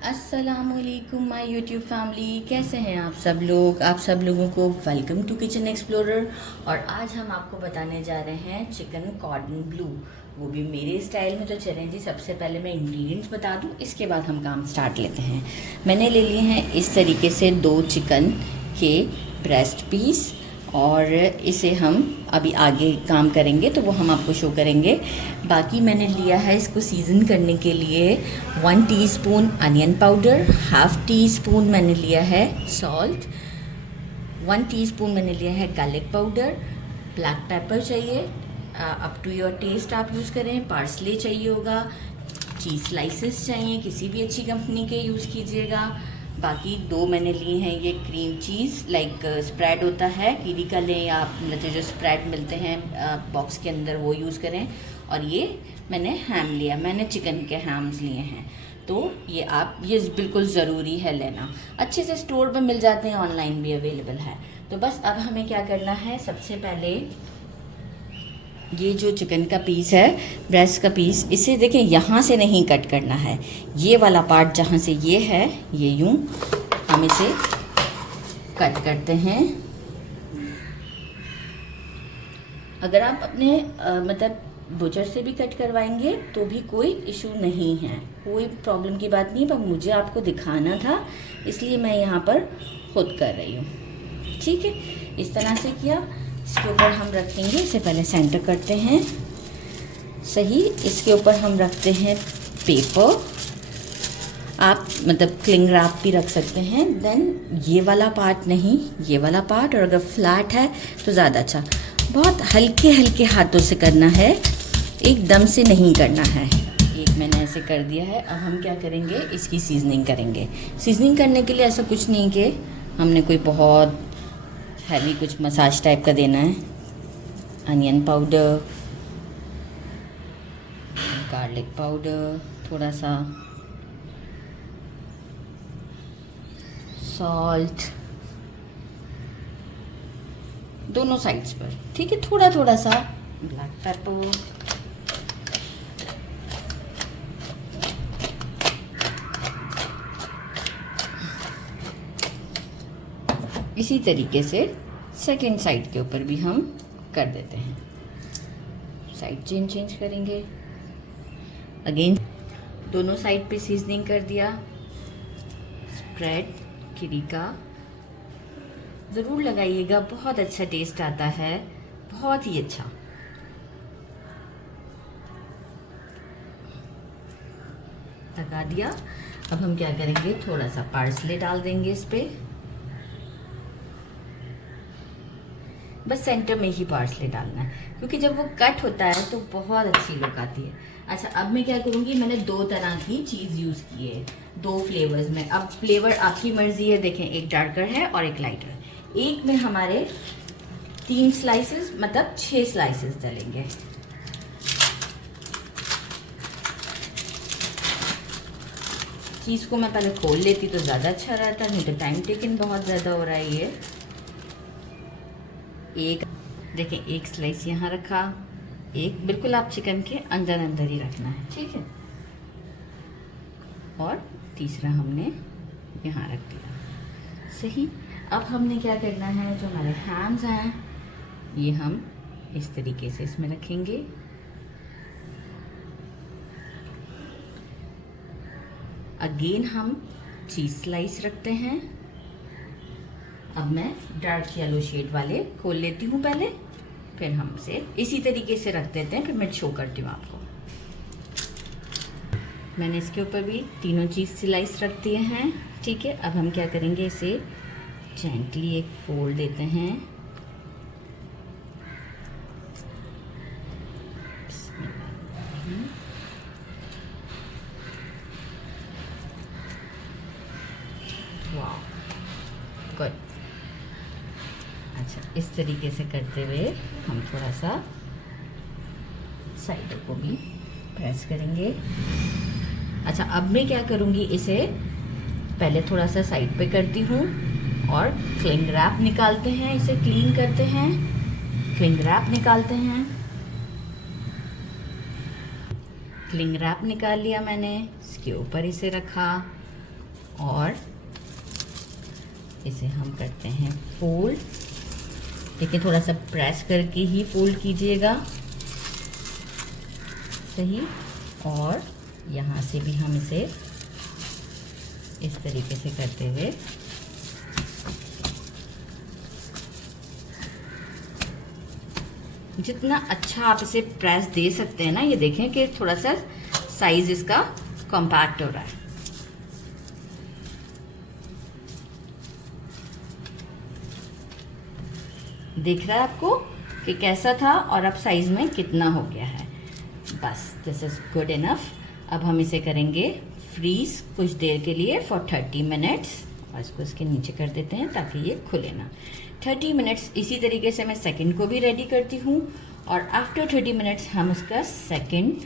अस्सलामुअलैकुम my YouTube family, कैसे हैं आप सब लोग। आप सब लोगों को वेलकम टू किचन एक्सप्लोरर। और आज हम आपको बताने जा रहे हैं चिकन कॉर्डन ब्लू, वो भी मेरे स्टाइल में। तो चलें जी, सबसे पहले मैं इंग्रेडिएंट्स बता दूं, इसके बाद हम काम स्टार्ट लेते हैं। मैंने ले लिए हैं इस तरीके से 2 चिकन के ब्रेस्ट पीस, और इसे हम अभी आगे काम करेंगे तो वो हम आपको शो करेंगे। बाकी मैंने लिया है इसको सीज़न करने के लिए 1 teaspoon onion powder, half tea spoon मैंने लिया है सॉल्ट, 1 टीस्पून मैंने लिया है गार्लिक पाउडर, ब्लैक पेपर चाहिए, अप टू योर टेस्ट आप यूज़ करें, पार्सले चाहिए होगा, चीज़ स्लाइसेस चाहिए, किसी भी अच्छी कंपनी के यूज़ कीजिएगा। बाकी 2 मैंने लिए हैं ये क्रीम चीज़, लाइक स्प्रेड होता है, कीवी का लें या आप जो स्प्रेड मिलते हैं बॉक्स के अंदर वो यूज़ करें। और ये मैंने हैम लिया, मैंने चिकन के हैम्स लिए हैं। तो ये बिल्कुल ज़रूरी है लेना, अच्छे से स्टोर पे मिल जाते हैं, ऑनलाइन भी अवेलेबल है। तो बस अब हमें क्या करना है, सबसे पहले ये जो चिकन का पीस है, ब्रेस्ट का पीस, इसे देखें यहाँ से नहीं कट करना है, ये वाला पार्ट जहाँ से ये है, ये यूँ हम इसे कट करते हैं। अगर आप अपने मतलब बुचर से भी कट करवाएंगे तो भी कोई इशू नहीं है, कोई प्रॉब्लम की बात नहीं है, पर मुझे आपको दिखाना था इसलिए मैं यहाँ पर खुद कर रही हूँ। ठीक है, इस तरह से किया। इसके ऊपर हम रखेंगे, इसे पहले सेंटर करते हैं सही। इसके ऊपर हम रखते हैं पेपर, आप मतलब क्लिंग रैप भी रख सकते हैं। देन ये वाला पार्ट नहीं, ये वाला पार्ट, और अगर फ्लैट है तो ज़्यादा अच्छा। बहुत हल्के हल्के हाथों से करना है, एकदम से नहीं करना है। एक मैंने ऐसे कर दिया है। अब हम क्या करेंगे, इसकी सीजनिंग करेंगे। सीजनिंग करने के लिए ऐसा कुछ नहीं कि हमने कोई बहुत हैवी कुछ मसाज टाइप का देना है। अनियन पाउडर, गार्लिक पाउडर, थोड़ा सा सॉल्ट, दोनों साइड्स पर, ठीक है, थोड़ा थोड़ा सा ब्लैक पेपर, इसी तरीके से सेकेंड साइड के ऊपर भी हम कर देते हैं। साइड चेंज करेंगे अगेन। दोनों साइड पे सीजनिंग कर दिया। स्प्रेड कीवी का ज़रूर लगाइएगा, बहुत अच्छा टेस्ट आता है, बहुत ही अच्छा। लगा दिया। अब हम क्या करेंगे, थोड़ा सा पार्सले डाल देंगे इस पे, बस सेंटर में ही पार्सले डालना है, क्योंकि जब वो कट होता है तो बहुत अच्छी लुक आती है। अच्छा, अब मैं क्या करूँगी, मैंने 2 तरह की चीज़ यूज़ की है, 2 फ्लेवर्स में। अब फ्लेवर आपकी मर्जी है, देखें, एक डार्कर है और एक लाइटर। एक में हमारे 3 स्लाइसेस मतलब 6 स्लाइसेस डलेंगे। चीज़ को मैं पहले खोल लेती तो ज़्यादा अच्छा रहता, नहीं तो टाइम टेकन बहुत ज़्यादा हो रहा है ये। एक देखें, एक स्लाइस यहाँ रखा, एक बिल्कुल आप चिकन के अंदर अंदर ही रखना है, ठीक है। और तीसरा हमने यहाँ रख दिया, सही। अब हमने क्या करना है, जो हमारे हैम्स हैं ये हम इस तरीके से इसमें रखेंगे। अगेन हम चीज़ स्लाइस रखते हैं। अब मैं डार्क येलो शेड वाले खोल लेती हूँ पहले, फिर हम इसे इसी तरीके से रख देते हैं, फिर मैं शो करती हूँ आपको। मैंने इसके ऊपर भी तीनों चीज़ स्लाइस रख दिए हैं, ठीक है। अब हम क्या करेंगे, इसे जेंटली एक फोल्ड देते हैं। वाह, गुड। अच्छा, इस तरीके से करते हुए हम थोड़ा सा साइडों को भी प्रेस करेंगे। अच्छा, अब मैं क्या करूँगी, इसे पहले थोड़ा सा साइड पे करती हूँ और क्लिंग रैप निकालते हैं, इसे क्लीन करते हैं, क्लिंग रैप निकालते हैं। क्लिंग रैप निकाल लिया मैंने, इसके ऊपर इसे रखा, और इसे हम करते हैं फोल्ड। देखिए थोड़ा सा प्रेस करके ही फोल्ड कीजिएगा, सही। और यहाँ से भी हम इसे इस तरीके से करते हुए जितना अच्छा आप इसे प्रेस दे सकते हैं ना, ये देखें कि थोड़ा सा साइज इसका कॉम्पैक्ट हो रहा है। दिख रहा है आपको कि कैसा था और अब साइज में कितना हो गया है। बस दिस इज गुड इनफ। अब हम इसे करेंगे फ्रीज कुछ देर के लिए फॉर 30 मिनट्स, और इसको इसके नीचे कर देते हैं ताकि ये खुले ना। 30 मिनट्स इसी तरीके से मैं सेकंड को भी रेडी करती हूँ, और आफ्टर 30 मिनट्स हम उसका सेकंड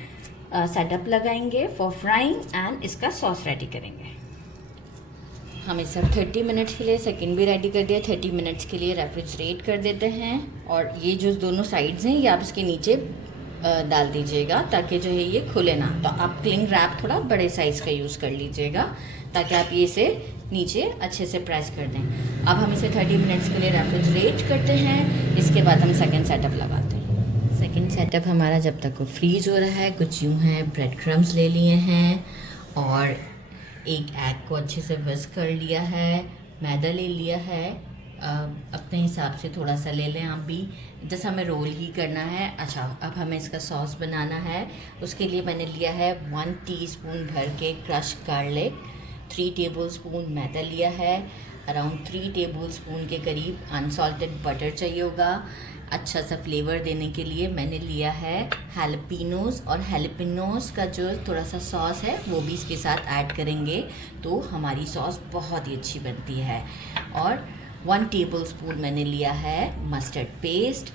सेटअप लगाएंगे फॉर फ्राइंग एंड इसका सॉस रेडी करेंगे। हम इसे 30 मिनट्स के लिए सेकंड भी रेडी कर दिया, 30 मिनट्स के लिए रेफ्रिजरेट कर देते हैं। और ये जो दोनों साइड्स हैं ये आप इसके नीचे डाल दीजिएगा ताकि जो है ये खुले ना। तो आप क्लिंग रैप थोड़ा बड़े साइज़ का यूज़ कर लीजिएगा ताकि आप ये इसे नीचे अच्छे से प्रेस कर दें। अब हम इसे 30 मिनट्स के लिए रेफ्रिजरेट करते हैं। इसके बाद हम सेकंड सेटअप लगाते हैं। सेकंड सेटअप हमारा जब तक वो फ्रीज हो रहा है, कुछ यूँ है ब्रेड क्रम्स ले लिए हैं और एक एग को अच्छे से विस्क कर लिया है, मैदा ले लिया है, अपने हिसाब से थोड़ा सा ले लें आप भी, जैसा हमें रोल ही करना है। अच्छा, अब हमें इसका सॉस बनाना है। उसके लिए मैंने लिया है 1 टीस्पून भर के क्रश गार्लिक, 3 टेबलस्पून मैदा लिया है, अराउंड 3 टेबलस्पून के करीब अनसॉल्टेड बटर चाहिए होगा। अच्छा सा फ्लेवर देने के लिए मैंने लिया है हैलपिनोस, और हैलपिनोस का जो थोड़ा सा सॉस है वो भी इसके साथ ऐड करेंगे तो हमारी सॉस बहुत ही अच्छी बनती है। और 1 टेबलस्पून मैंने लिया है मस्टर्ड पेस्ट।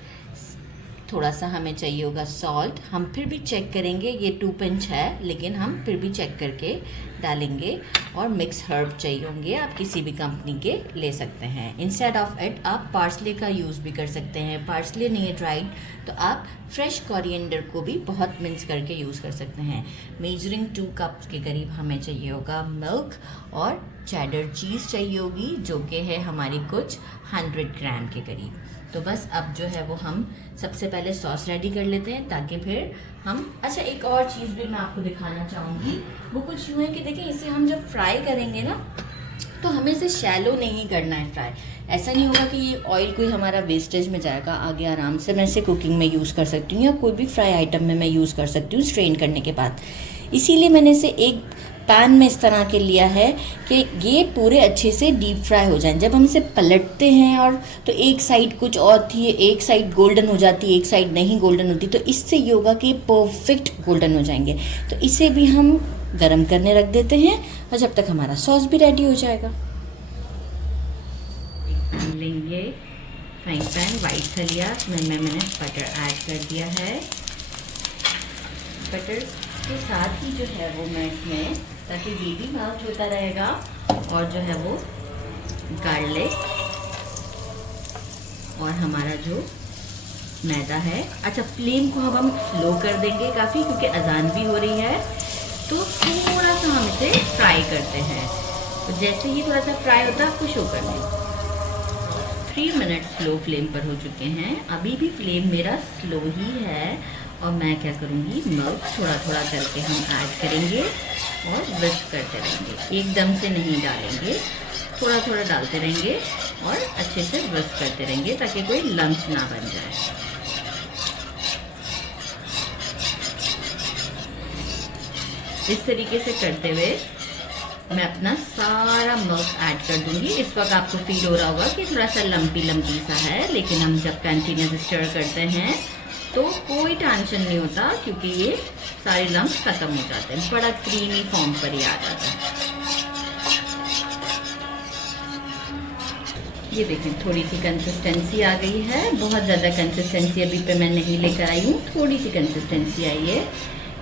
थोड़ा सा हमें चाहिए होगा सॉल्ट, हम फिर भी चेक करेंगे, ये 2 पिंच है लेकिन हम फिर भी चेक करके डालेंगे। और मिक्स हर्ब चाहिए होंगे, आप किसी भी कंपनी के ले सकते हैं। इंस्टेड ऑफ इट आप पार्सले का यूज़ भी कर सकते हैं। पार्सले नहीं है ड्राइड तो आप फ्रेश कोरिएंडर को भी बहुत मिक्स करके यूज़ कर सकते हैं। मेजरिंग 2 कप्स के करीब हमें चाहिए होगा मिल्क, और चेडर चीज़ चाहिए होगी जो कि है हमारी कुछ 100 ग्राम के करीब। तो बस अब जो है वो हम सबसे पहले सॉस रेडी कर लेते हैं ताकि फिर हम, अच्छा एक और चीज़ भी मैं आपको दिखाना चाहूँगी, वो कुछ यूँ है कि देखिए इसे हम जब फ्राई करेंगे ना तो हमें इसे शैलो नहीं करना है फ्राई। ऐसा नहीं होगा कि ये ऑयल कोई हमारा वेस्टेज में जाएगा, आगे आराम से मैं इसे कुकिंग में यूज़ कर सकती हूँ या कोई भी फ्राई आइटम में मैं यूज़ कर सकती हूँ स्ट्रेन करने के बाद। इसीलिए मैंने इसे एक पैन में इस तरह के लिया है कि ये पूरे अच्छे से डीप फ्राई हो जाएं। जब हम इसे पलटते हैं और तो एक साइड कुछ और थी, एक साइड गोल्डन हो जाती है, एक साइड नहीं गोल्डन होती, तो इससे ये होगा कि परफेक्ट गोल्डन हो जाएंगे। तो इसे भी हम गरम करने रख देते हैं और जब तक हमारा सॉस भी रेडी हो जाएगा। लेंगे फ्राइंग पैन, वाइट था लिया, मैंने बटर ऐड कर दिया है। बटर के साथ ही जो है वो मैं इसमें, ताकि ये भी मेल्ट होता रहेगा, और जो है वो गार्लिक और हमारा जो मैदा है। अच्छा, फ्लेम को अब हम स्लो कर देंगे काफ़ी क्योंकि अजान भी हो रही है, तो थोड़ा सा हम इसे फ्राई करते हैं। तो जैसे ही थोड़ा सा फ्राई होता है आपको शो कर दें। 3 मिनट स्लो फ्लेम पर हो चुके हैं, अभी भी फ्लेम मेरा स्लो ही है। और मैं क्या करूँगी, मिल्क थोड़ा थोड़ा करके हम ऐड करेंगे और विस्क करते रहेंगे, एकदम से नहीं डालेंगे, थोड़ा थोड़ा डालते रहेंगे और अच्छे से विस्क करते रहेंगे ताकि कोई लम्स ना बन जाए। इस तरीके से करते हुए मैं अपना सारा मिल्क ऐड कर दूंगी। इस वक्त आपको फील हो रहा होगा कि थोड़ा सा लम्पी लम्पी सा है, लेकिन हम जब कंटिन्यूस स्टर करते हैं तो कोई टेंशन नहीं होता क्योंकि ये सारे लम्स खत्म हो जाते हैं, बड़ा क्रीमी फॉर्म पर ही आ जाता है। ये देखें थोड़ी सी कंसिस्टेंसी आ गई है, बहुत ज़्यादा कंसिस्टेंसी अभी पे मैं नहीं लेकर आई हूँ, थोड़ी सी कंसिस्टेंसी आई है।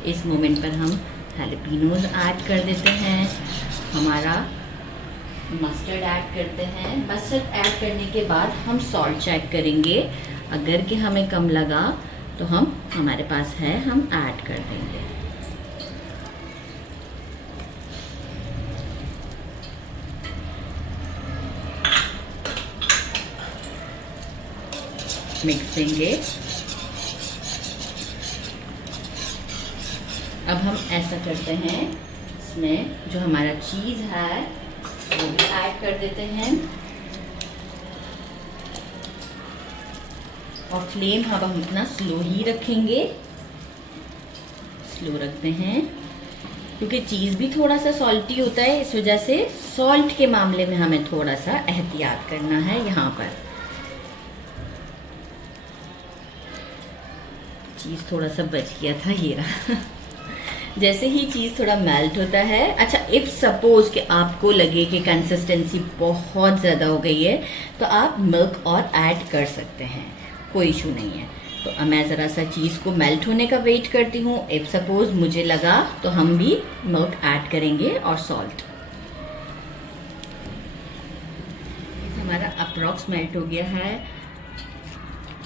इस मोमेंट पर हम हैलपिनोज ऐड कर देते हैं, हमारा मस्टर्ड ऐड करते हैं। मस्टर्ड ऐड करने के बाद हम सॉल्ट चेक करेंगे, अगर कि हमें कम लगा तो हम, हमारे पास है, हम ऐड कर देंगे। मिक्स देंगे। अब हम ऐसा करते हैं, इसमें जो हमारा चीज़ है वो भी ऐड कर देते हैं और फ्लेम हम अपना स्लो ही रखेंगे। स्लो रखते हैं क्योंकि चीज़ भी थोड़ा सा सॉल्टी होता है, इस वजह से सॉल्ट के मामले में हमें थोड़ा सा एहतियात करना है। यहाँ पर चीज़ थोड़ा सा बच गया था, ये रहा। जैसे ही चीज़ थोड़ा मेल्ट होता है, अच्छा इफ़ सपोज कि आपको लगे कि कंसिस्टेंसी बहुत ज़्यादा हो गई है तो आप मिल्क और ऐड कर सकते हैं, कोई इशू नहीं है। तो मैं ज़रा सा चीज़ को मेल्ट होने का वेट करती हूँ। इफ़ सपोज मुझे लगा तो हम भी मिल्क ऐड करेंगे और सॉल्ट। हमारा अप्रॉक्स मेल्ट हो गया है।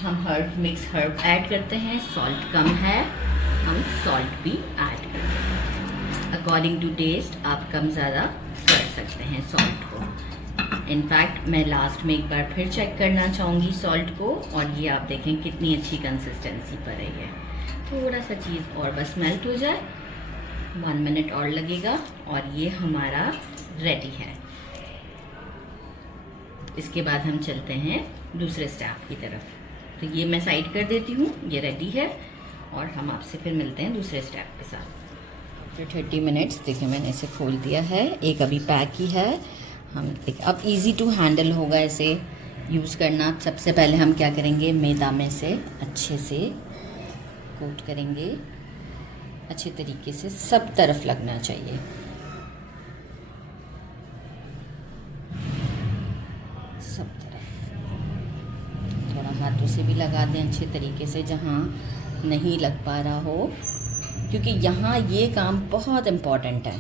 हम मिक्स हर्ब ऐड करते हैं। सॉल्ट कम है, हम सॉल्ट भी ऐड करते हैं। अकॉर्डिंग टू टेस्ट आप कम ज़्यादा कर सकते हैं सॉल्ट को। इनफैक्ट मैं लास्ट में एक बार फिर चेक करना चाहूँगी सॉल्ट को, और ये आप देखें कितनी अच्छी कंसिस्टेंसी पर है। थोड़ा सा चीज़ और बस मेल्ट हो जाए, 1 मिनट और लगेगा और ये हमारा रेडी है। इसके बाद हम चलते हैं दूसरे स्टेप की तरफ। तो ये मैं साइड कर देती हूँ, ये रेडी है और हम आपसे फिर मिलते हैं दूसरे स्टेप के साथ। फिर 30 मिनट्स देखिए मैंने इसे खोल दिया है, एक अभी पैक ही है। हम देखिए अब इजी टू हैंडल होगा इसे यूज़ करना। सबसे पहले हम क्या करेंगे, मैदा में से अच्छे से कोट करेंगे, अच्छे तरीके से सब तरफ लगना चाहिए। सब तरफ थोड़ा हाथों से भी लगा दें अच्छे तरीके से जहाँ नहीं लग पा रहा हो, क्योंकि यहाँ ये काम बहुत इम्पॉर्टेंट है।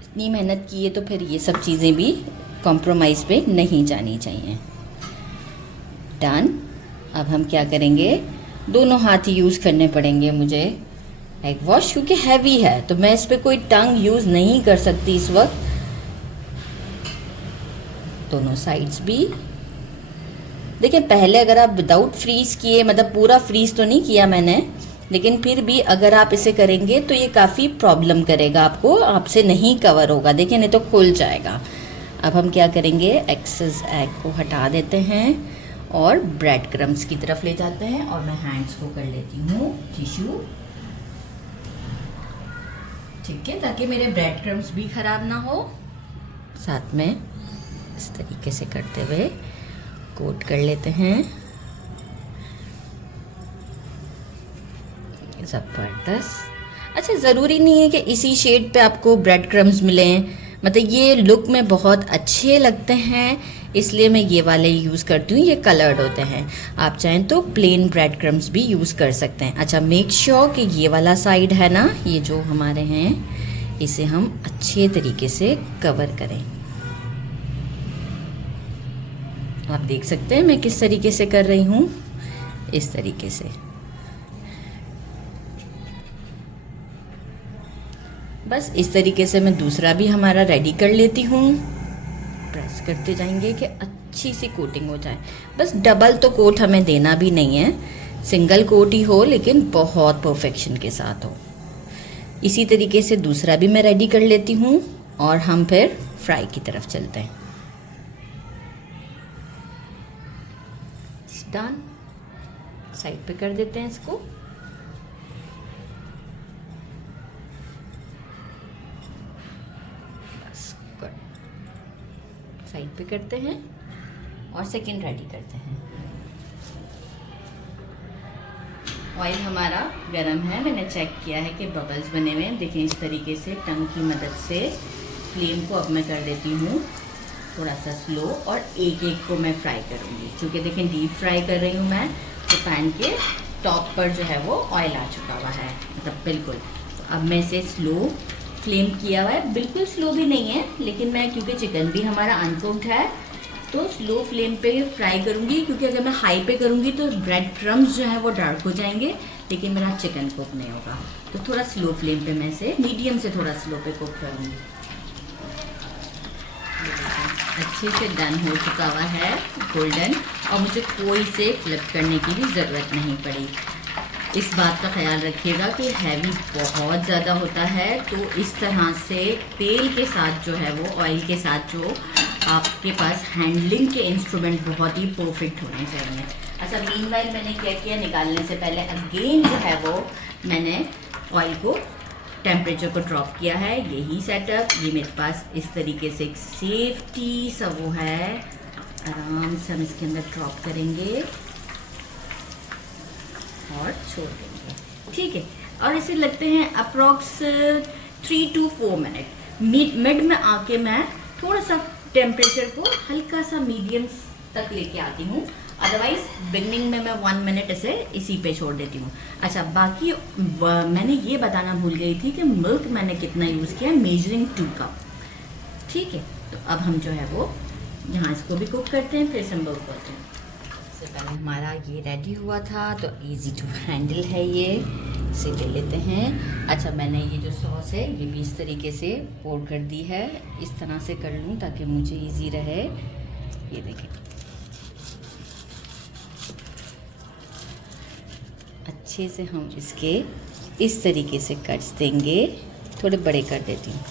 इतनी मेहनत की है तो फिर ये सब चीज़ें भी कॉम्प्रोमाइज़ पे नहीं जानी चाहिए। डन। अब हम क्या करेंगे, दोनों हाथ ही यूज़ करने पड़ेंगे मुझे एग वॉश, क्योंकि हैवी है तो मैं इस पर कोई टंग यूज़ नहीं कर सकती इस वक्त। दोनों साइड्स भी देखिए। पहले अगर आप विदाउट फ्रीज़ किए, मतलब पूरा फ्रीज़ तो नहीं किया मैंने, लेकिन फिर भी अगर आप इसे करेंगे तो ये काफ़ी प्रॉब्लम करेगा आपको, आपसे नहीं कवर होगा। देखिए नहीं तो खुल जाएगा। अब हम क्या करेंगे, एक्सेस एग को हटा देते हैं और ब्रेड क्रम्स की तरफ ले जाते हैं और मैं हैंड्स को कर लेती हूँ टिश्यू, ठीक है, ताकि मेरे ब्रेड क्रम्स भी ख़राब ना हो। साथ में इस तरीके से करते हुए कोट कर लेते हैं। ज़बरदस्त। अच्छा ज़रूरी नहीं है कि इसी शेड पे आपको ब्रेड क्रम्स मिलें, मतलब ये लुक में बहुत अच्छे लगते हैं, इसलिए मैं ये वाले यूज़ करती हूँ। ये कलर्ड होते हैं, आप चाहें तो प्लेन ब्रेड क्रम्स भी यूज़ कर सकते हैं। अच्छा मेक श्योर कि ये वाला साइड है ना, ये जो हमारे हैं, इसे हम अच्छे तरीके से कवर करें। आप देख सकते हैं मैं किस तरीके से कर रही हूँ, इस तरीके से। बस इस तरीके से मैं दूसरा भी हमारा रेडी कर लेती हूँ। प्रेस करते जाएंगे कि अच्छी सी कोटिंग हो जाए। बस डबल तो कोट हमें देना भी नहीं है, सिंगल कोट ही हो, लेकिन बहुत परफेक्शन के साथ हो। इसी तरीके से दूसरा भी मैं रेडी कर लेती हूँ और हम फिर फ्राई की तरफ चलते हैं। डन। साइड पे कर देते हैं इसको। साइड पे करते हैं और सेकंड रेडी करते हैं। ऑयल हमारा गरम है, मैंने चेक किया है कि बबल्स बने हुए हैं। देखें इस तरीके से टंग की मदद से फ्लेम को अब मैं कर देती हूँ थोड़ा सा स्लो, और एक एक को मैं फ्राई करूँगी। क्योंकि देखें डीप फ्राई कर रही हूँ मैं, तो पैन के टॉप पर जो है वो ऑयल आ चुका हुआ है, मतलब बिल्कुल। तो अब मैं इसे स्लो फ्लेम किया हुआ है, बिल्कुल स्लो भी नहीं है, लेकिन मैं क्योंकि चिकन भी हमारा अनकुक्ड है तो स्लो फ्लेम पे फ्राई करूँगी। क्योंकि अगर मैं हाई पे करूँगी तो ब्रेड क्रम्स जो है वो डार्क हो जाएंगे, लेकिन मेरा चिकन कुक नहीं होगा। तो थोड़ा स्लो फ्लेम पे मैं इसे मीडियम से थोड़ा स्लो पे कुक करूँगी। अच्छे से डन हो चुका हुआ है, गोल्डन। और मुझे कोई से फ्लिप करने की भी ज़रूरत नहीं पड़ी। इस बात का ख्याल रखिएगा कि हैवी बहुत ज़्यादा होता है, तो इस तरह से तेल के साथ जो है वो ऑयल के साथ जो आपके पास हैंडलिंग के इंस्ट्रूमेंट बहुत ही परफेक्ट होने चाहिए। अच्छा, मीनवाइल मैंने क्या किया, निकालने से पहले अगेन जो है वो मैंने ऑयल को टेम्परेचर को ड्रॉप किया है। यही सेटअप, ये मेरे पास इस तरीके से एक सेफ्टी सा वो है, आराम से हम इसके अंदर ड्रॉप करेंगे और छोड़ देंगे, ठीक है। और इसे लगते हैं अप्रॉक्स 3 to 4 मिनट। मिड में आके मैं थोड़ा सा टेम्परेचर को हल्का सा मीडियम तक लेके आती हूँ, अदरवाइज बिगनिंग में मैं 1 मिनट इसे इसी पे छोड़ देती हूँ। अच्छा, बाकी मैंने ये बताना भूल गई थी कि मिल्क मैंने कितना यूज़ किया, मेजरिंग 2 कप, ठीक है। तो अब हम जो है वो यहाँ इसको भी कुक करते हैं, फिर से मिल्क करते हैं। इससे पहले हमारा ये रेडी हुआ था, तो इजी टू हैंडल है ये, इसे ले लेते हैं। अच्छा, मैंने ये जो सॉस है ये भी इस तरीके से पोर कर दी है, इस तरह से कर लूँ ताकि मुझे इजी रहे। ये देखें, अच्छे से हम इसके इस तरीके से कट्स देंगे, थोड़े बड़े कर देती हूँ।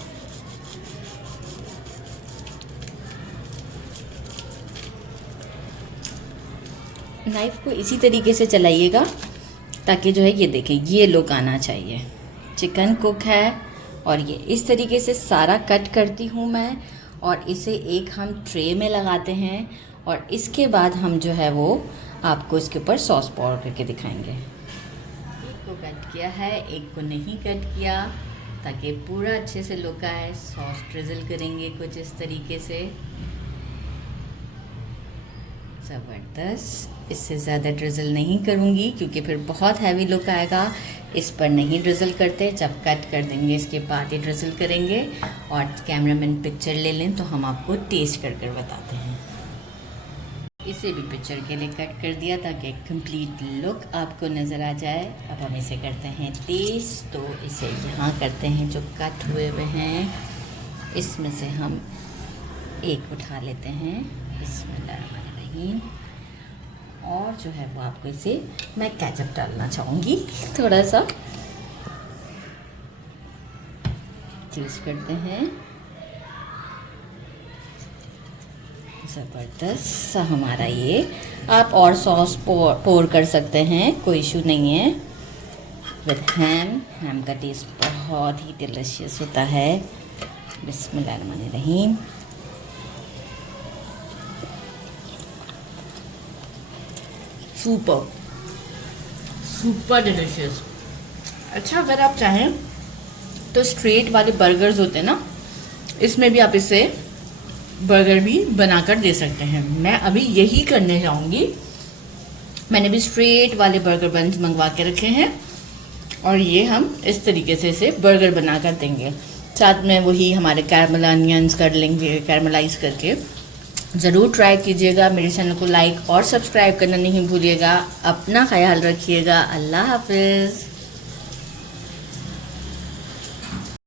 नाइफ़ को इसी तरीके से चलाइएगा ताकि जो है ये देखें, ये लुक आना चाहिए। चिकन कुक है और ये इस तरीके से सारा कट करती हूँ मैं, और इसे एक हम ट्रे में लगाते हैं और इसके बाद हम जो है वो आपको इसके ऊपर सॉस पोर करके दिखाएंगे। एक को कट किया है, एक को नहीं कट किया, ताकि पूरा अच्छे से लुक आए। सॉस ड्रिजल करेंगे कुछ इस तरीके से, ज़बरदस्त। इससे ज़्यादा ड्रिजल नहीं करूँगी क्योंकि फिर बहुत हैवी लुक आएगा। इस पर नहीं ड्रिजल करते, जब कट कर देंगे इसके बाद ही ड्रिजल करेंगे। और कैमरामैन पिक्चर ले लें तो हम आपको टेस्ट कर कर बताते हैं। इसे भी पिक्चर के लिए कट कर दिया ताकि कंप्लीट लुक आपको नज़र आ जाए। अब हम इसे करते हैं टेस्ट, तो इसे यहाँ करते हैं जो कट हुए हुए हैं, इसमें से हम एक उठा लेते हैं, बिस्मिल्लाहिर्रहमानिर्रहीम। और जो है वो आपको इसे मैं केचप डालना चाहूँगी थोड़ा सा, यूज़ करते हैं। ज़बरदस्त सा हमारा ये, आप और सॉस पोर कर सकते हैं, कोई इशू नहीं है। विद हैम का टेस्ट बहुत ही डिलीशियस होता है। बिस्मिल्लाहिर्रहमानिर्रहीम। Super delicious. अच्छा, अगर आप चाहें तो स्ट्रेट वाले बर्गर्स होते हैं ना, इसमें भी आप इसे बर्गर भी बनाकर दे सकते हैं। मैं अभी यही करने जाऊंगी। मैंने भी स्ट्रेट वाले बर्गर बन्स मंगवा के रखे हैं और ये हम इस तरीके से इसे बर्गर बना कर देंगे। साथ में वही हमारे कैरमल अनियंस कर लेंगे, कैरमलाइज करके। ज़रूर ट्राई कीजिएगा। मेरे चैनल को लाइक और सब्सक्राइब करना नहीं भूलिएगा। अपना ख्याल रखिएगा। अल्लाह हाफिज़।